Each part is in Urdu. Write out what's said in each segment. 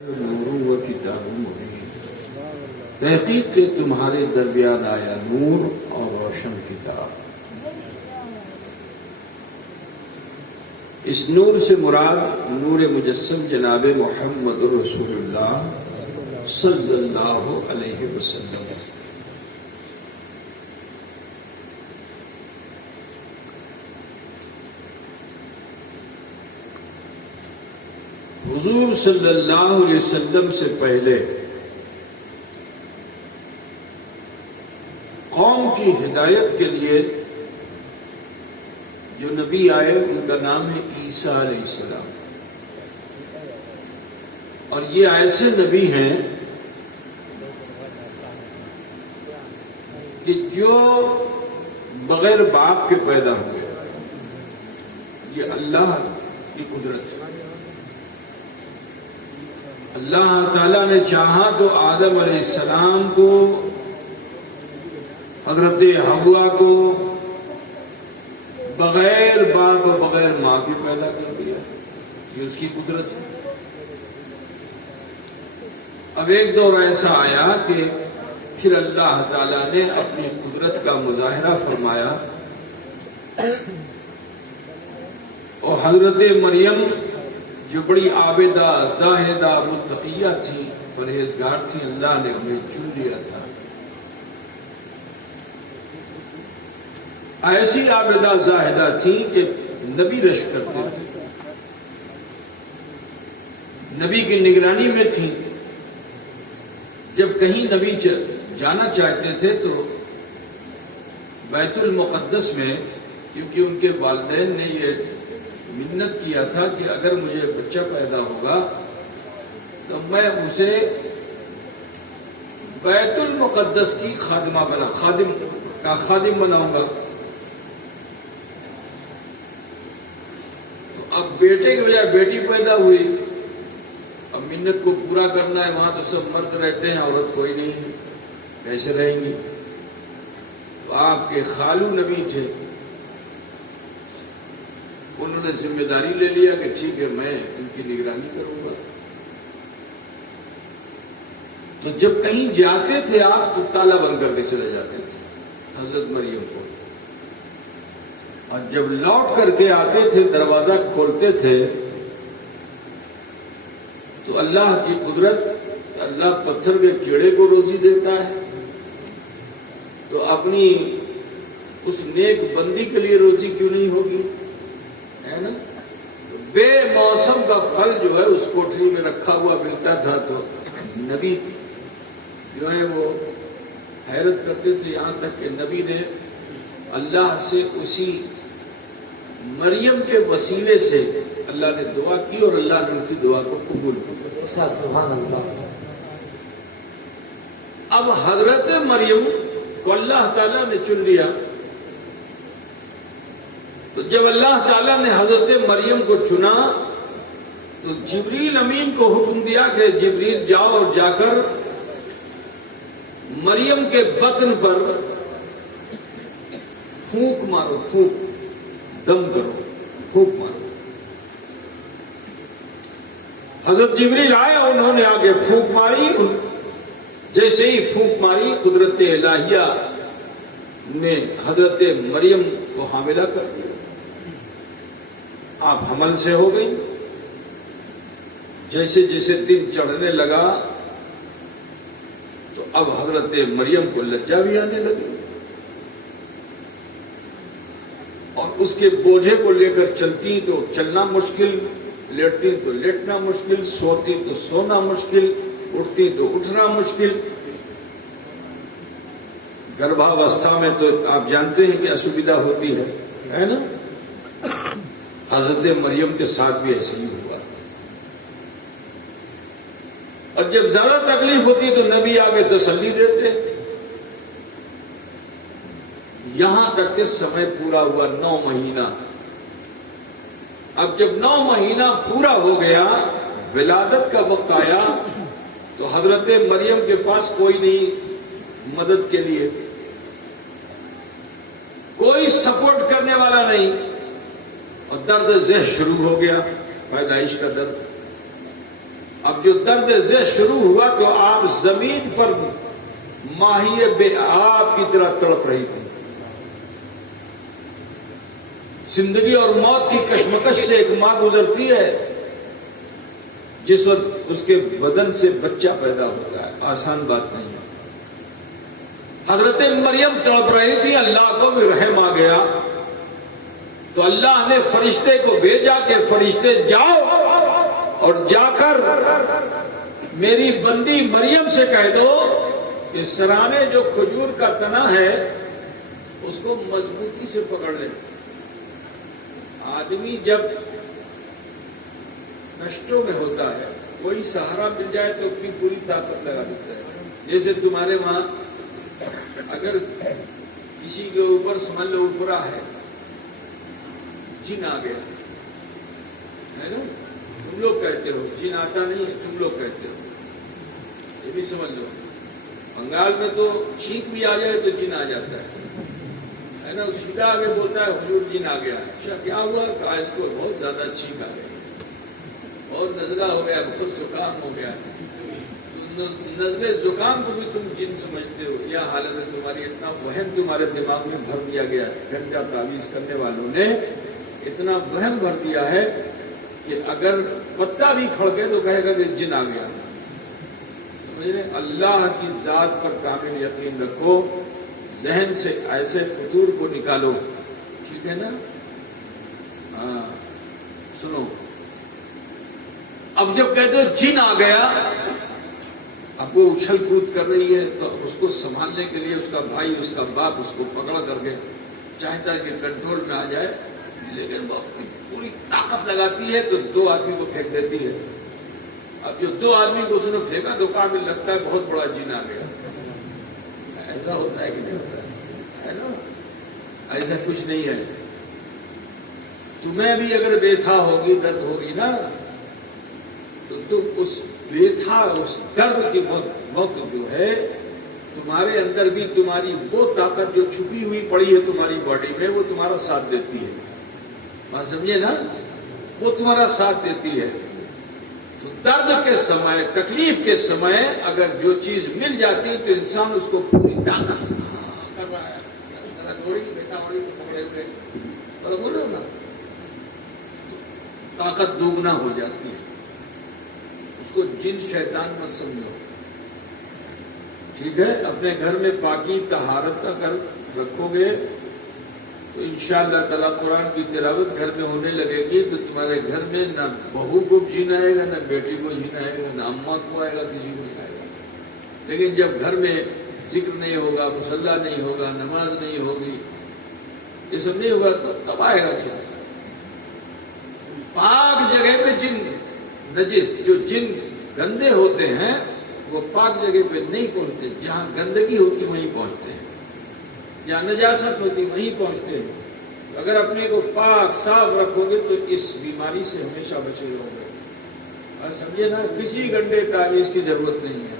نور و کتاب مبین، تحقیق کے تمہارے درمیان آیا نور اور روشن کتاب۔ اس نور سے مراد نور مجسم جناب محمد رسول اللہ صلی اللہ علیہ وسلم۔ حضور صلی اللہ علیہ وسلم سے پہلے قوم کی ہدایت کے لیے جو نبی آئے ان کا نام ہے عیسیٰ علیہ السلام، اور یہ ایسے نبی ہیں کہ جو بغیر باپ کے پیدا ہوئے۔ یہ اللہ کی قدرت ہے۔ اللہ تعالیٰ نے چاہا تو آدم علیہ السلام کو، حضرت حوا کو بغیر باپ و بغیر ماں کے پیدا کر دیا۔ یہ اس کی قدرت ہے۔ اب ایک دور ایسا آیا کہ پھر اللہ تعالیٰ نے اپنی قدرت کا مظاہرہ فرمایا، اور حضرت مریم جو بڑی عابدہ، زاہدہ، متقیہ تھی، پرہیزگار تھی، اللہ نے انہیں چن لیا تھا۔ ایسی عابدہ زاہدہ تھی کہ نبی رشک کرتے تھے، نبی کی نگرانی میں تھی۔ جب کہیں نبی جانا چاہتے تھے تو بیت المقدس میں، کیونکہ ان کے والدین نے یہ منت کیا تھا کہ اگر مجھے بچہ پیدا ہوگا تو میں اسے بیت المقدس کی خادم بناؤں گا۔ تو اب بیٹے کی بجائے بیٹی پیدا ہوئی، اب منت کو پورا کرنا ہے، وہاں تو سب مرد رہتے ہیں، عورت کوئی نہیں ہے، کیسے رہیں گی؟ تو آپ کے خالو نبی تھے، انہوں نے ذمہ داری لے لیا کہ ٹھیک ہے میں ان کی نگرانی کروں گا۔ تو جب کہیں جاتے تھے آپ تو تالا بند کر کے چلے جاتے تھے حضرت مریم کو، اور جب لوٹ کر کے آتے تھے دروازہ کھولتے تھے تو اللہ کی قدرت، اللہ پتھر کے کیڑے کو روزی دیتا ہے تو اپنی اس نیک بندی کے لیے روزی کیوں نہیں ہوگی؟ ہے نا؟ بے موسم کا پھل جو ہے اس کوٹری میں رکھا ہوا ملتا تھا تو نبی جو ہے وہ حیرت کرتے تھے، یہاں تک کہ نبی نے اللہ سے اسی مریم کے وسیلے سے اللہ نے دعا کی اور اللہ نے ان کی دعا کو قبول کیا۔ سبحان اللہ۔ اب حضرت مریم کو اللہ تعالیٰ نے چن لیا، تو جب اللہ تعالیٰ نے حضرت مریم کو چنا تو جبریل امین کو حکم دیا کہ جبریل جاؤ اور جا کر مریم کے بطن پر پھونک مارو، پھونک دم کرو، پھونک مارو۔ حضرت جبریل آئے اور انہوں نے آگے پھونک ماری، جیسے ہی پھونک ماری قدرت الہیہ نے حضرت مریم کو حاملہ کر دیا۔ آپ حمل سے ہو گئی۔ جیسے جیسے دن چڑھنے لگا تو اب حضرت مریم کو لجا بھی آنے لگی، اور اس کے بوجھے کو لے کر چلتی تو چلنا مشکل، لیٹتی تو لیٹنا مشکل، سوتی تو سونا مشکل، اٹھتی تو اٹھنا مشکل۔ گربھاوستھا میں تو آپ جانتے ہیں کہ اسویدھا ہوتی ہے نا؟ حضرت مریم کے ساتھ بھی ایسے ہی ہوا، اور جب زیادہ تکلیف ہوتی تو نبی آگے تسلی دیتے۔ یہاں تک کہ سمے پورا ہوا 9 مہینہ۔ اب جب 9 مہینہ پورا ہو گیا، ولادت کا وقت آیا تو حضرت مریم کے پاس کوئی نہیں مدد کے لیے، کوئی سپورٹ کرنے والا نہیں، اور درد ذہ شروع ہو گیا، پیدائش کا درد۔ اب جو درد زہ شروع ہوا تو آپ زمین پر ماہی بے آب کی طرح تڑپ رہی تھی. زندگی اور موت کی کشمکش سے ایک ماں گزرتی ہے جس وقت اس کے بدن سے بچہ پیدا ہوتا ہے. آسان بات نہیں ہے. حضرت مریم تڑپ رہی تھی, اللہ کو بھی رحم آ گیا تو اللہ نے فرشتے کو بھیجا کہ فرشتے جاؤ اور جا کر میری بندی مریم سے کہہ دو کہ سرانے جو کھجور کا تنا ہے اس کو مضبوطی سے پکڑ لے. آدمی جب نشتوں میں ہوتا ہے کوئی سہارا مل جائے تو اپنی پوری طاقت لگا دیتا ہے. جیسے تمہارے وہاں اگر کسی کے اوپر سمجھ لو اوپرا ہے, جن آ گیا ہے نا, تم لوگ کہتے ہو, جن آتا نہیں ہے تم لوگ کہتے ہو, یہ بھی سمجھ لو. بنگال میں تو چھینک بھی آ جائے تو جن آ جاتا ہے نا. سیدھا آگے بولتا ہے حضور جن آ گیا. اچھا کیا ہوا؟ کہا اس کو بہت زیادہ چھینک آ گئی, بہت نزلہ ہو گیا, بہت زکام ہو گیا. نزلے زکام کو بھی تم جن سمجھتے ہو. یا حالت ہے تمہاری, اتنا وہم تمہارے دماغ میں بھر دیا گیا ہے. گنجا تعویذ کرنے والوں نے اتنا وہم بھر دیا ہے کہ اگر پتا بھی کھڑ گئے تو کہے گا کہ جن آ گیا. اللہ کی ذات پر کامل یقین رکھو, ذہن سے ایسے فطور کو نکالو. ٹھیک ہے نا؟ ہاں سنو, اب جب کہتے ہو جن آ گیا, اب وہ اچھل کود کر رہی ہے تو اس کو سنبھالنے کے لیے اس کا بھائی اس کا باپ اس کو پکڑ کر کے چاہتا ہے کہ کنٹرول میں آ جائے, لیکن وہ اپنی پوری طاقت لگاتی ہے تو 2 آدمی کو پھینک دیتی ہے. اب جو 2 آدمی کو اس نے پھینکا تو کہاں بھی لگتا ہے بہت بڑا جن آ گیا. ایسا ہوتا ہے کہ نہیں ہوتا ہے نا؟ ایسا کچھ نہیں ہے. تمہیں بھی اگر بیتھا ہوگی, درد ہوگی نا, تو تم اس بیتھا اس درد کی وقت جو ہے تمہارے اندر بھی تمہاری وہ طاقت جو چھپی ہوئی پڑی ہے تمہاری باڈی میں وہ تمہارا ساتھ دیتی ہے. بات سمجھے نا؟ وہ تمہارا ساتھ دیتی ہے. تو درد کے سمے, تکلیف کے سمے اگر جو چیز مل جاتی تو انسان اس کو پوری طاقت سے کر رہا ہے. بولو نا, طاقت دوگنا ہو جاتی ہے. اس کو جن شیطان مت سمجھو. ٹھیک ہے؟ اپنے گھر میں پاکی طہارت کا کر رکھو گے تو انشاءاللہ تعالیٰ قرآن کی تلاوت گھر میں ہونے لگے گی تو تمہارے گھر میں نہ بہو کو جین آئے گا, نہ بیٹی کو جین آئے گا, نہ اماں کو آئے گا, کسی کو نہیں آئے گا. لیکن جب گھر میں ذکر نہیں ہوگا, مصلی نہیں ہوگا, نماز نہیں ہوگی, یہ سب نہیں ہوگا تو تب آئے گا کیا؟ پاک جگہ پہ جن نجس, جو جن گندے ہوتے ہیں وہ پاک جگہ پہ نہیں پہنچتے. جہاں گندگی ہوتی وہیں پہنچتے ہیں, جہاں نجاست ہوتی وہیں پہنچتے ہیں. اگر اپنے کو پاک صاف رکھو گے تو اس بیماری سے ہمیشہ بچے رہو گے. اور سمجھے نا, کسی گنڈے تعویذ کی ضرورت نہیں ہے.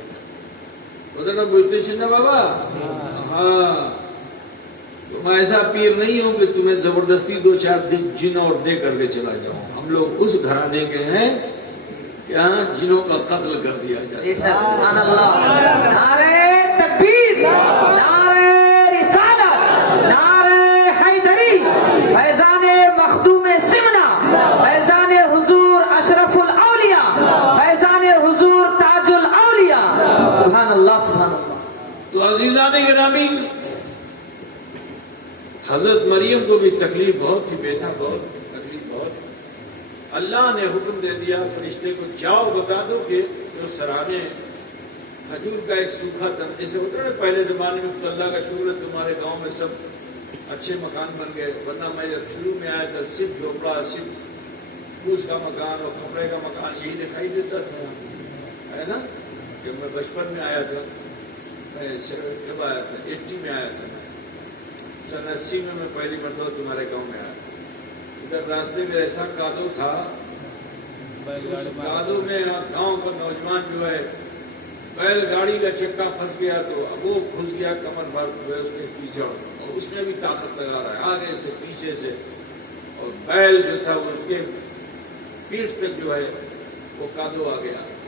ادھر نا بولتے چھ نا بابا, ہاں تم ایسا پیر نہیں ہو کہ تمہیں زبردستی 2-4 دن جن اور دے کر کے چلا جاؤ. ہم لوگ اس گھرانے کے ہیں یہاں جنوں کا قتل کر دیا جائے. سبحان اللہ. نعرہ تکبیر, نعرہ رسالت, نعرہ حیدری, فیضان مخدوم سمنا, فیضان حضور اشرف الاولیاء, فیضان حضور تاج الاولیاء. سبحان اللہ, سبحان اللہ. تو عزیزان گرامی, حضرت مریم کو بھی تکلیف بہت تھی, بیٹا بہت تکلیف بہت. اللہ نے حکم دے دیا فرشتے کو, جاؤ بتا دو کہ جو سرانے کھجور کا ایک سوکھا تن, جیسے ہوتا ہے پہلے زمانے میں, اللہ کا شکر ہے تمہارے گاؤں میں سب اچھے مکان بن گئے, ورنہ میں جب شروع میں آیا تھا صرف جھوپڑا, صرف پھوس کا مکان اور کپڑے کا مکان یہی دکھائی دیتا تھا, ہے نا. جب میں بچپن میں آیا تھا, میں جب آیا تھا 80 میں آیا تھا, سن 80 میں پہلی مرتبہ تمہارے گاؤں میں آیا. ادھر راستے میں ایسا کادو تھا, اس کادو میں گاؤں کا نوجوان جو ہے بیل گاڑی کا چکا پھنس گیا تو اب وہ گھس گیا کمر بھر جو ہے اس میں کیچڑ, اور اس میں بھی طاقت لگا رہا ہے آگے سے پیچھے سے, اور بیل جو تھا وہ اس کے پیٹھ تک جو ہے وہ کادو آ گیا.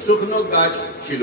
শুকনো গাছ ছিল,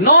9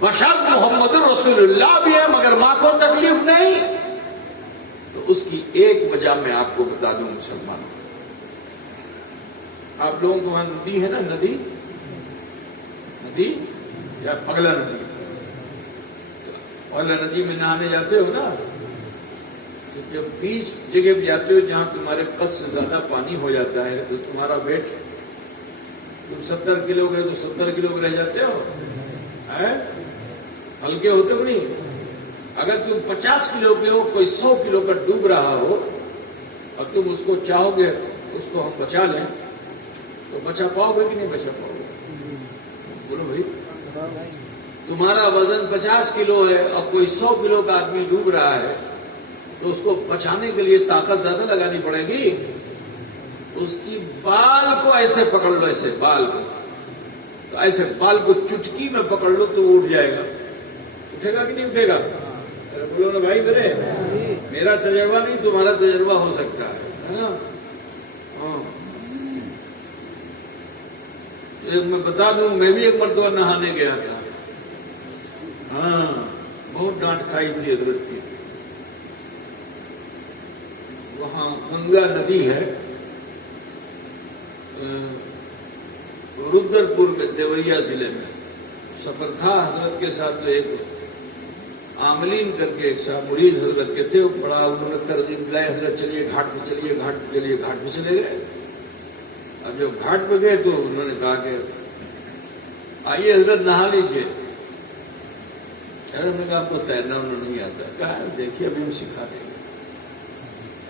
بشر محمد رسول اللہ بھی ہے مگر ماں کو تکلیف نہیں. تو اس کی ایک وجہ میں آپ کو بتا دوں مسلمانوں. آپ لوگوں کو وہاں ندی ہے نا، ندی یا پگلا ندی، پگلا ندی میں نہانے جاتے ہو نا، تو جب بیچ جگہ پہ جاتے ہو جہاں تمہارے قد سے زیادہ پانی ہو جاتا ہے تو تمہارا ویٹ، تم 70 کلو گئے تو 70 کلو رہ جاتے ہو، ہلکے ہوتے ہو نہیں. اگر تم 50 کلو کے ہو، کوئی 100 کلو کا ڈوب رہا ہو اور تم اس کو چاہو گے اس کو ہم بچا لیں تو بچا پاؤ گے کہ نہیں بچا پاؤ گے؟ بولو بھائی. تمہارا وزن 50 کلو ہے اور کوئی 100 کلو کا آدمی ڈوب رہا ہے تو اس کو بچانے کے لیے طاقت زیادہ لگانی پڑے گی. اس کی بال کو ایسے پکڑ لو، ایسے بال کو، تو ایسے بال کو چٹکی میں پکڑ لو تو وہ اٹھ جائے گا. اٹھے گا کہ نہیں اٹھے گا؟ بولو نا بھائی میرے، میرا تجربہ نہیں تمہارا تجربہ ہو سکتا ہے نا. ہاں میں بتا دوں، میں بھی ایک مرتبہ نہانے گیا تھا. ہاں بہت ڈانٹ کھائی تھی حضرت کی. وہاں گنگا ندی ہے رودرپور میں، دیوریا ضلع میں. سفر تھا حضرت کے ساتھ، تو ایک عاملین کر کے ایک صاحب مرید حضرت کے تھے، بڑا انہوں نے ترغیب دلائی، حضرت چلیے گھاٹ پہ، چلیے گھاٹ پہ، چلیے گھاٹ پہ. چلے گئے. اب جب گھاٹ پہ گئے تو انہوں نے کہا کہ آئیے حضرت نہا لیجیے. انہوں نے کہا آپ کو تیرنا انہوں نہیں آتا. کہا دیکھیے ابھی ہم سکھا دیں گے.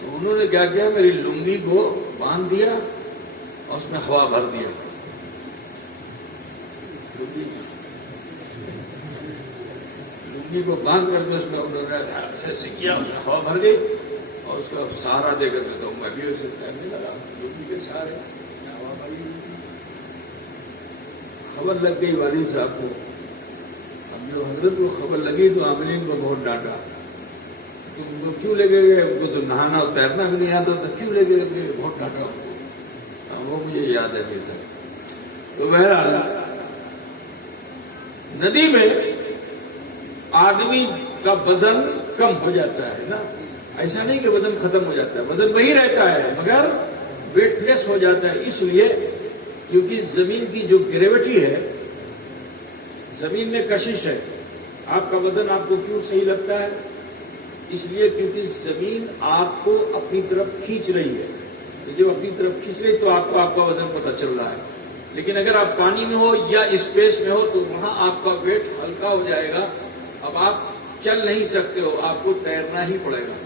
تو انہوں نے کیا کیا، میری لنگی کو باندھ دیا اور اس میں ہوا بھر دیا. لنگی کو باندھ کر کے اس میں انہوں نے ایسے کیا، ہوا بھر گئی اور اس کو اب سہارا دے کر دیتا ہوں. میں بھی اسے تیرنے لگا لنگی کے سہارے. ہوا بھری خبر لگ گئی والد صاحب کو. اب جو حضرت کو خبر لگی تو عاملین کو بہت ڈانٹا. تم کو کیوں لے گئے؟ ان کو تو نہانا اور تیرنا بھی نہیں آتا تو کیوں لے گئے؟ بہت ڈانٹا ان کو. وہ مجھے یاد ہے ابھی تک. تو بہرحال ندی میں آدمی کا وزن کم ہو جاتا ہے نا. ایسا نہیں کہ وزن ختم ہو جاتا ہے، وزن وہی رہتا ہے مگر ویٹ لیس ہو جاتا ہے. اس لیے کیونکہ زمین کی جو گریوٹی ہے، زمین میں کشش ہے. آپ کا وزن آپ کو کیوں صحیح لگتا ہے؟ اس لیے کیونکہ زمین آپ کو اپنی طرف کھینچ رہی ہے. تو جب اپنی طرف کھینچ رہی تو آپ کو آپ کا وزن پتہ چل رہا ہے. لیکن اگر آپ پانی میں ہو یا اسپیس میں ہو تو وہاں آپ کا ویٹ ہلکا ہو جائے گا. اب آپ چل نہیں سکتے ہو، آپ کو تیرنا ہی پڑے گا.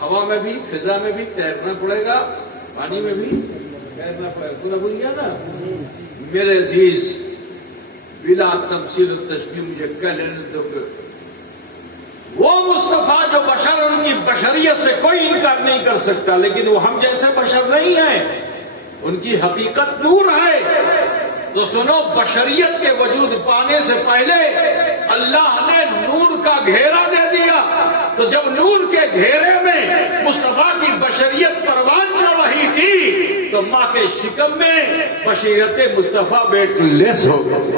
ہوا میں بھی، فضا میں بھی تیرنا پڑے گا، پانی میں بھی تیرنا پڑے گا. خدا بھول گیا نا. میرے عزیز، بلا تمثیل و تشبیہ مجھے کہہ لینے دو کہ وہ مصطفیٰ جو بشر، ان کی بشریت سے کوئی انکار نہیں کر سکتا، لیکن وہ ہم جیسے بشر نہیں ہیں. ان کی حقیقت نور ہے. تو سنو، بشریت کے وجود پانے سے پہلے اللہ نے نور کا گھیرا دے دیا. تو جب نور کے گھیرے میں مصطفیٰ کی بشریت پروان چڑھ رہی تھی تو ماں کے شکم میں بشریت مصطفیٰ بیٹھ لیس ہو گئی.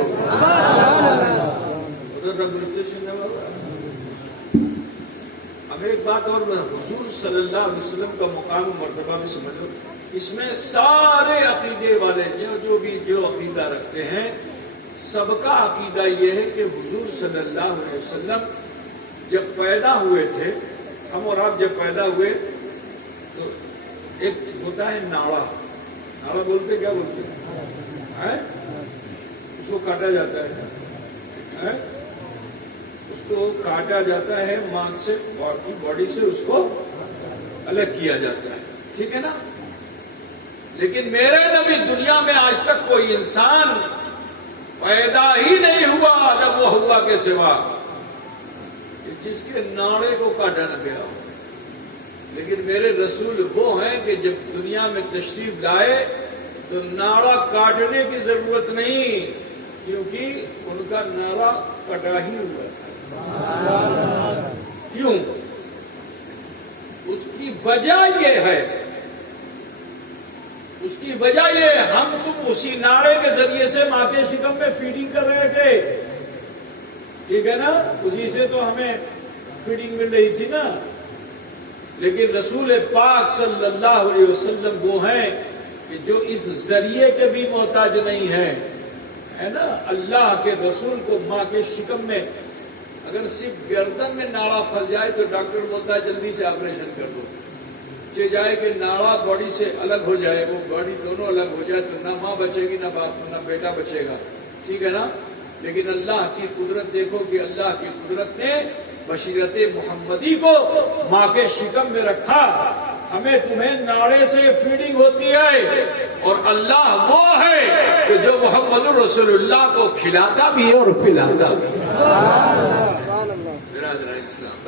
اب ایک بات اور، حضور صلی اللہ علیہ وسلم کا مقام مرتبہ بھی سمجھو. اس میں سارے عقیدے والے جو عقیدہ رکھتے ہیں، سب کا عقیدہ یہ ہے کہ حضور صلی اللہ علیہ وسلم جب پیدا ہوئے تھے، ہم اور آپ جب پیدا ہوئے تو ایک ہوتا ہے ناڑا. ناڑا بولتے کیا بولتے ہیں؟ اس کو کاٹا جاتا ہے، اس کو کاٹا جاتا ہے، مان سے باڈی سے اس کو الگ کیا جاتا ہے. ٹھیک ہے نا. لیکن میرے نبی دنیا میں آج تک کوئی انسان پیدا ہی نہیں ہوا جب وہ ہوا کے سوا جس کے ناڑے کو کاٹا نہ گیا ہو. لیکن میرے رسول وہ ہیں کہ جب دنیا میں تشریف لائے تو ناڑا کاٹنے کی ضرورت نہیں، کیونکہ ان کا ناڑا کٹا ہی ہوا تھا. کیوں؟ اس کی وجہ یہ ہے، اس کی وجہ یہ، ہم تم اسی ناڑے کے ذریعے سے ماں کے شکم میں فیڈنگ کر رہے تھے. ٹھیک ہے نا, اسی سے تو ہمیں فیڈنگ مل رہی تھی نا. لیکن رسول پاک صلی اللہ علیہ وسلم وہ ہیں کہ جو اس ذریعے کے بھی محتاج نہیں ہیں, ہے نا. اللہ کے رسول کو ماں کے شکم میں اگر صرف گردن میں ناڑا پھنس جائے تو ڈاکٹر بولتا ہے جلدی سے آپریشن کر دو. چے جائے کہ ناڑا باڈی سے الگ ہو جائے, وہ باڈی دونوں الگ ہو جائے تو نہ ماں بچے گی نہ باپ نہ بیٹا بچے گا. ٹھیک ہے نا. لیکن اللہ کی قدرت دیکھو کہ اللہ کی قدرت نے بشیرت محمدی کو ماں کے شکم میں رکھا. ہمیں تمہیں ناڑے سے فیڈنگ ہوتی ہے, اور اللہ وہ ہے کہ جو محمد رسول اللہ کو کھلاتا بھی ہے اور پلاتا بھی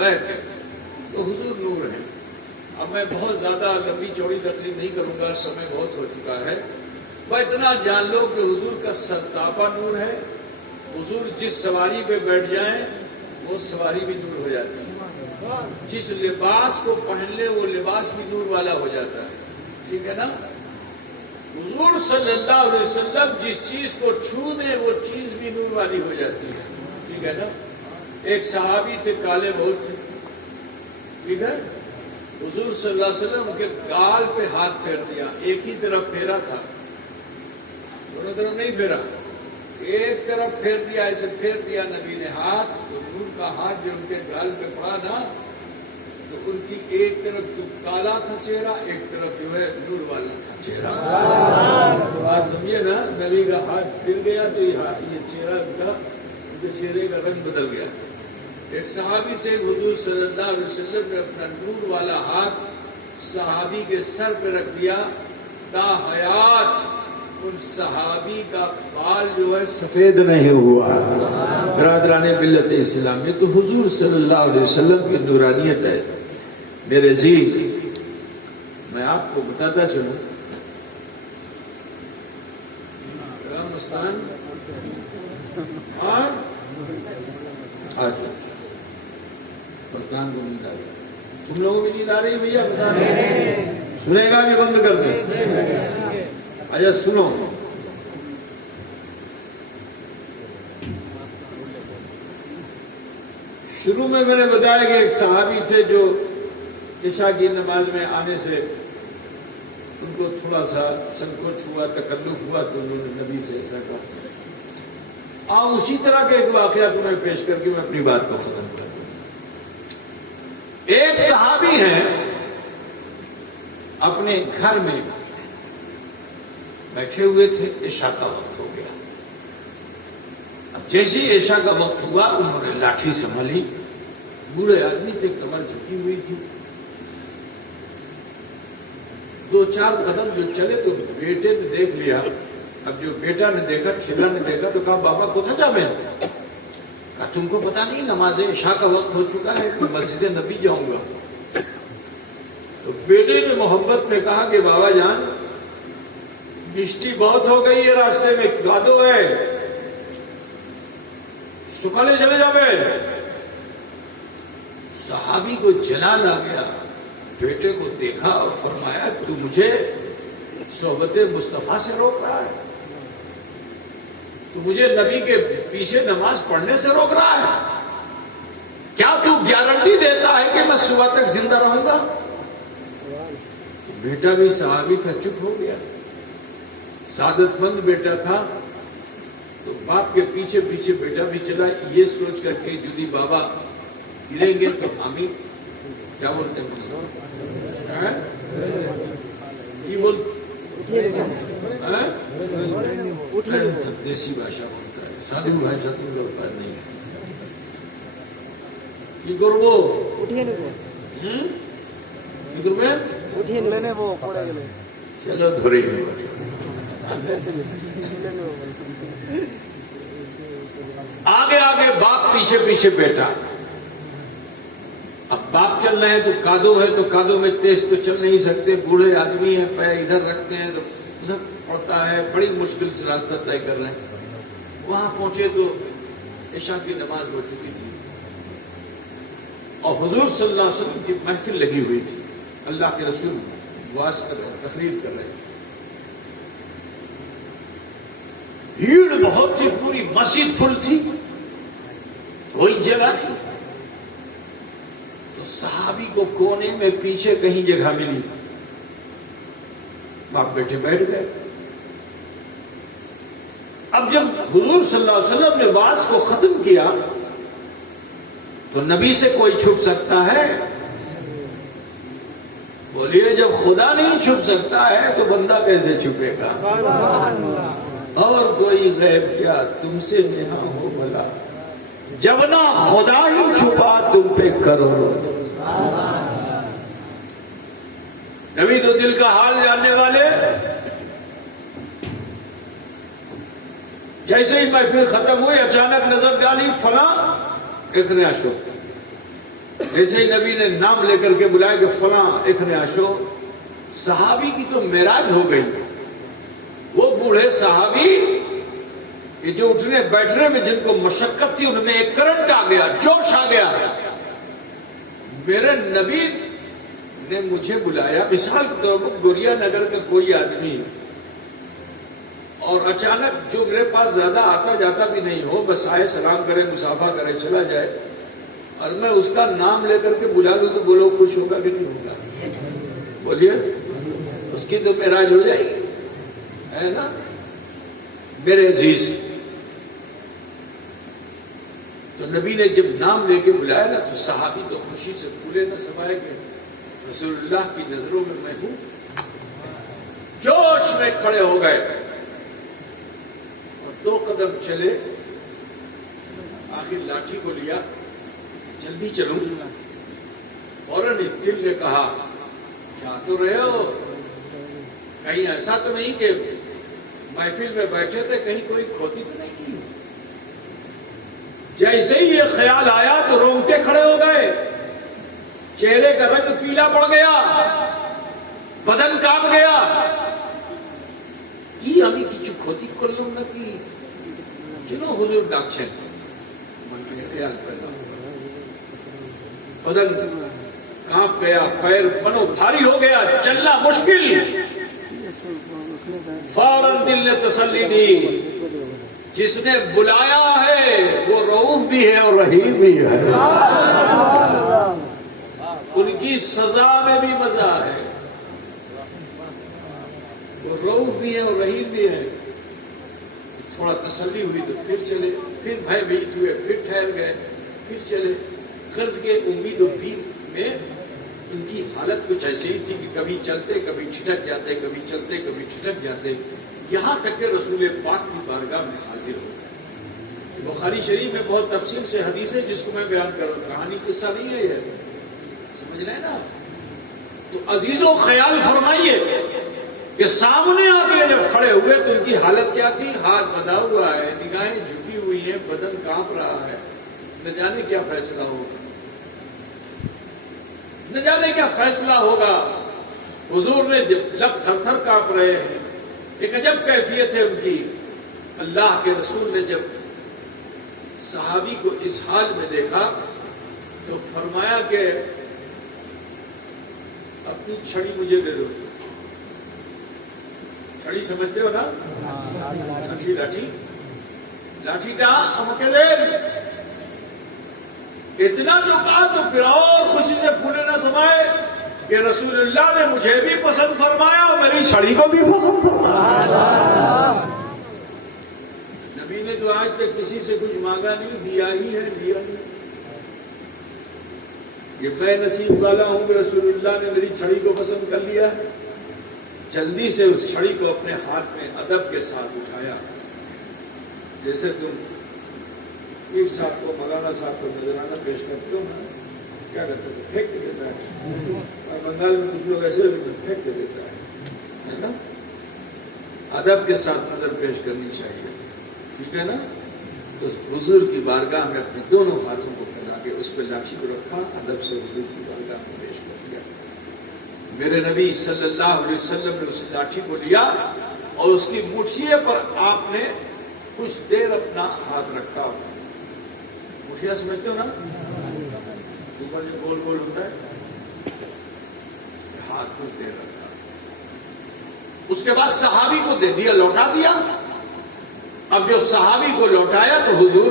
ہے. تو حضور نور ہے. اب میں بہت زیادہ لمبی چوڑی تقریر نہیں کروں گا, سمے بہت ہو چکا ہے. بس اتنا جان لو کہ حضور کا سرتاپا نور ہے. حضور جس سواری پہ بیٹھ جائیں وہ سواری بھی نور ہو جاتی ہے. جس لباس کو پہن لے وہ لباس بھی نور والا ہو جاتا ہے. ٹھیک ہے نا. حضور صلی اللہ علیہ وسلم جس چیز کو چھو دیں وہ چیز بھی نور والی ہو جاتی ہے. ٹھیک ہے نا. ایک صحابی تھے, کالے بہت تھے. ٹھیک ہے. حضور صلی اللہ علیہ وسلم ان کے گال پہ ہاتھ پھیر دیا. ایک ہی طرف پھیرا تھا, دونوں طرف نہیں پھیرا, ایک طرف پھیر دیا. ایسے پھیر دیا نبی نے ہاتھ, تو نور کا ہاتھ جو ان کے گال پہ پڑا نا, تو ان کی ایک طرف جو کالا تھا چہرہ, ایک طرف جو ہے نور والا تھا چہرہ. بات سمجھے نا. نبی کا ہاتھ پھر گیا تو یہ چہرہ ان کے چہرے کا رنگ بدل گیا. ایک صحابی تھے, حضور صلی اللہ علیہ وسلم نے اپنا نور والا ہاتھ صحابی کے سر پہ رکھ دیا. تا حیات ان صحابی کا بال جو ہے سفید نہیں ہوا. برادران ملت اسلامی, تو حضور صلی اللہ علیہ وسلم کی نورانیت ہے. میرے عزیز, میں آپ کو بتاتا چلوں, رامستان پرستان کو نیند آ رہی. تم لوگوں کی نیند آ رہی بھیا؟ بتا سنے گا کہ بند کر دیں؟ اچھا سنو. شروع میں نے بتایا کہ ایک صحابی تھے جو عشاء کی نماز میں آنے سے ان کو تھوڑا سا سنکوچ ہوا, تکلف ہوا, تو انہوں نے نبی سے ایسا کہا. اسی طرح کے ایک واقعہ تمہیں پیش کر کے میں اپنی بات کو ختم کر دوں. ایک صحابی ہیں, اپنے گھر میں بیٹھے ہوئے تھے, عشاء کا وقت ہو گیا. اب جیسے ہی عشاء کا وقت ہوا انہوں نے لاٹھی سنبھالی. بوڑھے آدمی تھے, کمر جھکی ہوئی تھی. 2-4 قدم جو چلے تو بیٹے نے دیکھ لیا. اب جو بیٹا نے دیکھا, چھیلا نے دیکھا, تو کہا بابا کوتھا جا میں؟ کہا تم کو پتا نہیں نماز عشاء کا وقت ہو چکا ہے, میں مسجد نبی جاؤں گا. تو بیٹے نے محبت میں کہا کہ بابا جان مشٹی بہت ہو گئی ہے, راستے میں کادو ہے, سکھانے چلے جا بے. صحابی کو جلال آ گیا. بیٹے کو دیکھا اور فرمایا تو مجھے صحبت مصطفیٰ سے روک رہا ہے, تو مجھے نبی کے پیچھے نماز پڑھنے سے روک رہا ہے. کیا تو گارنٹی دیتا ہے کہ میں صبح تک زندہ رہوں گا؟ بیٹا بھی صحابی تھا, چپ ہو گیا. سعادت مند بیٹا تھا, تو باپ کے پیچھے پیچھے بیٹا بھی چلا, یہ سوچ کر کہ جدی بابا گریں گے تو ہمیں کیا بولتے ہیں, دیسی بھاشا بولتا ہے, سادھو بھاشا تو لوگ بات نہیں ہے. کی کرو چلو دھوری آگے آگے باپ پیچھے پیچھے بیٹا. اب باپ چل رہے ہیں تو کادو ہے, تو کادو میں تیز تو چل نہیں سکتے. بوڑھے آدمی ہیں, پیر ادھر رکھتے ہیں تو ادھر پڑتا ہے. بڑی مشکل سے راستہ طے کر رہے ہیں. وہاں پہنچے تو عشاء کی نماز ہو چکی تھی, اور حضور صلی اللہ علیہ وسلم کی محفل لگی ہوئی تھی. اللہ کے رسول واس کر رہے, تقریر کر رہے. بھیڑ بہت تھی, پوری مسجد فل تھی. کوئی جگہ نہیں. تو صحابی کو کونے میں پیچھے کہیں جگہ ملی, باپ بیٹے بیٹھ گئے. اب جب حضور صلی اللہ علیہ وسلم نے واز کو ختم کیا تو نبی سے کوئی چھپ سکتا ہے؟ بولیے, جب خدا نہیں چھپ سکتا ہے تو بندہ کیسے چھپے گا؟ اور کوئی غیب کیا تم سے نہا ہو بھلا, جب نہ خدا ہی چھپا تم پہ کرو. نبی تو دل کا حال جاننے والے. جیسے ہی محفل ختم ہوئی اچانک نظر ڈالی فلاں اخنے عاشو. جیسے ہی نبی نے نام لے کر کے بلایا کہ فلاں اخنے عاشو, صحابی کی تو معراج ہو گئی. وہ بوڑھے صحابی کہ جو اٹھنے بیٹھنے میں جن کو مشقت تھی ان میں ایک کرنٹ آ گیا, جوش آ گیا. میرے نبی نے مجھے بلایا, مثال کے طور پر گوریا نگر کا کوئی آدمی, اور اچانک جو میرے پاس زیادہ آتا جاتا بھی نہیں ہو, بس آئے سلام کرے مسافہ کرے چلا جائے, اور میں اس کا نام لے کر کے بلا دوں تو بولو خوش ہوگا کہ نہیں ہوگا؟ بولیے, اس کی تو معراج ہو جائے گی, ہے نا میرے عزیز. تو نبی نے جب نام لے کے بلایا نا تو صحابی تو خوشی سے پھولے نہ سمائے کہ رسول اللہ کی نظروں میں میں ہوں. جوش میں کھڑے ہو گئے اور 2 قدم چلے, آخر لاٹھی کو لیا, جلدی چلوں. فوراً دل نے کہا کیا تو رہے ہو, کہیں ایسا تو نہیں کہ محفل میں بیٹھے تھے کہیں کوئی کھوتی تو نہیں کی؟ جیسے ہی یہ خیال آیا تو رونگٹے کھڑے ہو گئے, چہرے کا رنگ پیلا پڑ گیا, بدن کانپ گیا. یہ ہمیں کچھ کھوتی کر لوں گا کہ کیوں حضور ڈاکچن من میں خیال پیدا ہوا. بدن کانپ گیا, پیر بنو بھاری ہو گیا, چلنا مشکل. فوراً دل نے تسلی دی, جس نے بلایا ہے وہ رؤوف بھی ہے اور رحیم بھی ہے, ان کی سزا میں بھی مزہ ہے. وہ رؤوف بھی ہے اور رحیم بھی ہے. تھوڑا تسلی ہوئی تو پھر چلے, پھر بھائی بیٹ ہوئے, پھر ٹھہر گئے, پھر چلے. قرض کے امید و بھی میں ان کی حالت کچھ ایسی ہی تھی کہ کبھی چلتے کبھی چھٹک جاتے, کبھی چلتے کبھی چھٹک جاتے, یہاں تک کہ رسول پاک کی بارگاہ میں حاضر ہو گئے. بخاری شریف میں بہت تفصیل سے حدیث ہے جس کو میں بیان کر رہا ہوں, کہانی قصہ نہیں ہے یہ, سمجھ رہے ہیں نا. تو عزیزوں خیال فرمائیے کہ سامنے آ کے جب کھڑے ہوئے تو ان کی حالت کیا تھی؟ ہاتھ بندھا ہوا ہے, نگاہیں جھکی ہوئی ہیں, بدن کانپ رہا ہے. نہ جانے کیا فیصلہ ہوگا, نہ جانے کیا فیصلہ ہوگا. حضور نے جب لب تھر تھر کانپ رہے ہیں, ایک عجب کیفیت ہے ان کی. اللہ کے رسول نے جب صحابی کو اس حال میں دیکھا تو فرمایا کہ اپنی چھڑی مجھے دے دو. چھڑی سمجھتے ہو نا, لاٹھی لاٹھی لاٹھی ہم اکیلے. اتنا جو کہا تو پھر اور خوشی سے پھولے نہ سمائے کہ رسول اللہ نے مجھے بھی پسند فرمایا اور میری چھڑی کو بھی پسند فرمایا. نبی نے تو آج تک کسی سے کچھ مانگا نہیں, دیا ہی ہے, دیا نہیں. یہ میں نصیب والا ہوں کہ رسول اللہ نے میری چھڑی کو پسند کر لیا ہے. جلدی سے اس چھڑی کو اپنے ہاتھ میں ادب کے ساتھ اٹھایا, جیسے تم پیر صاحب کو مولانا صاحب کو نذرانہ پیش کرتے ہو نا, کیا کرتے ہیں, پھینک کے دیتا ہے. اور بنگال میں کچھ لوگ ایسے پھینک کے دیتا ہے نا. ادب کے ساتھ نظر پیش کرنی چاہیے, ٹھیک ہے نا. تو حضور کی بارگاہ میں اپنے دونوں ہاتھوں کو پھیلا کے اس پہ لاٹھی کو رکھا, ادب سے حضور کی بارگاہ میں پیش کر دیا. میرے نبی صلی اللہ علیہ وسلم نے اس لاٹھی کو لیا اور اس کی مٹھیے پر آپ نے کچھ دیر اپنا ہاتھ رکھا. مٹھیا سمجھتے ہو نا, اوپر جو گول گول ہوتا ہے, ہاتھ کچھ دیر رکھا. اس کے بعد صحابی کو دے دیا, لوٹا دیا. اب جو صحابی کو لوٹایا تو حضور